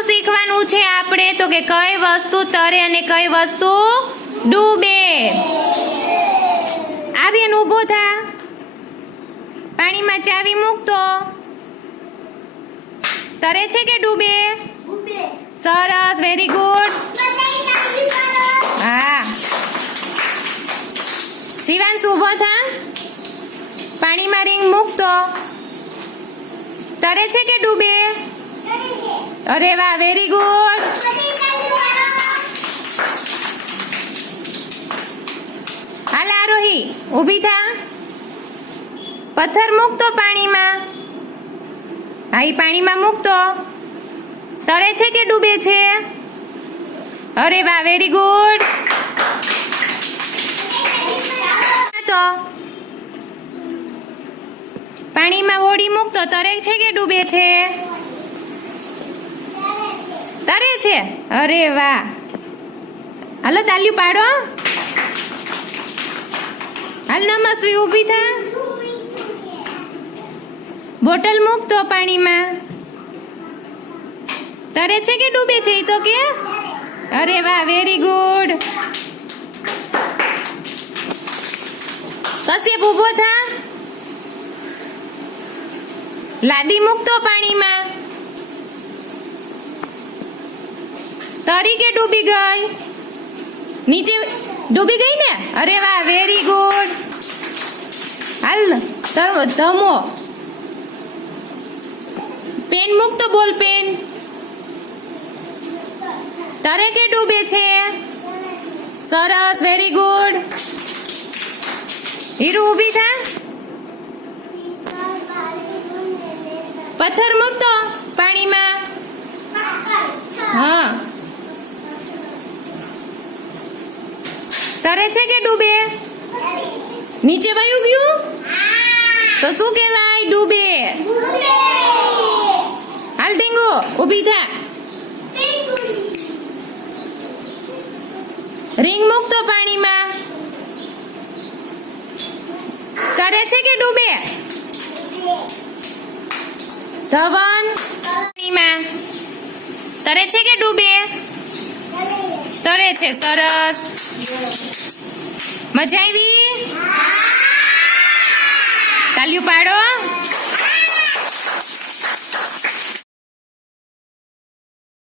શું શીખવાનું છે આપણે? તો કે કઈ વસ્તુ તરે અને કઈ વસ્તુ ડૂબે. આર્યન ઊભો થા. પાણીમાં ચાવી મૂકતો. તરે છે કે ડૂબે? સરસ, વેરી ગુડ. હા. શિવાંશ ઊભો થા. પાણીમાં રીંગ મૂકતો. તરે છે કે ડૂબે? અરે વાહ, વેરી ગુડ. હાલ આરોહી ઊભી થા. પથ્થર મૂકતો પાણીમાં. હા, ઈ પાણીમાં મૂકતો. તરે છે કે ડૂબે છે? અરે વાહ, વેરી ગુડ. તો પાણીમાં હોડી મૂકતો. તરે છે કે ડૂબે છે? તરે છે. અરે વાહ. હાલો તાલ્યું પાડો. હાલ નમસ્વી ઊભી થા. બોટલ મૂકતો પાણીમાં. તરે છે કે ડૂબે છે? ઈ તો કે. અરે વાહ, વેરી ગુડ. કશ્યપ ઊભો થા. લાદી મૂકતો પાણીમાં. તરી કે ડૂબી ગઈ? નીચે ડૂબી ગઈ ને? અરે વાહ, વેરી ગુડ. હાલ ધમો. પેન મૂકતો, બોલ પેન. તરે કે ડૂબે છે? સરસ, વેરી ગુડ. હીરુ ઊભી થા. પથ્થર મૂકતો પાણીમાં. હા. તરે છે કે ડૂબે? નીચે વયું ગયું? તો શું કહેવાય? ડૂબે. હાલ ટીંગુ ઊભી થા. રીંગ મૂકતો પાણીમાં. તરે છે કે ડૂબે? ધવન પાણીમાં. તરે છે કે ડૂબે? તરે છે. સરસ. મજા આવી? તાલ્યું પાડો.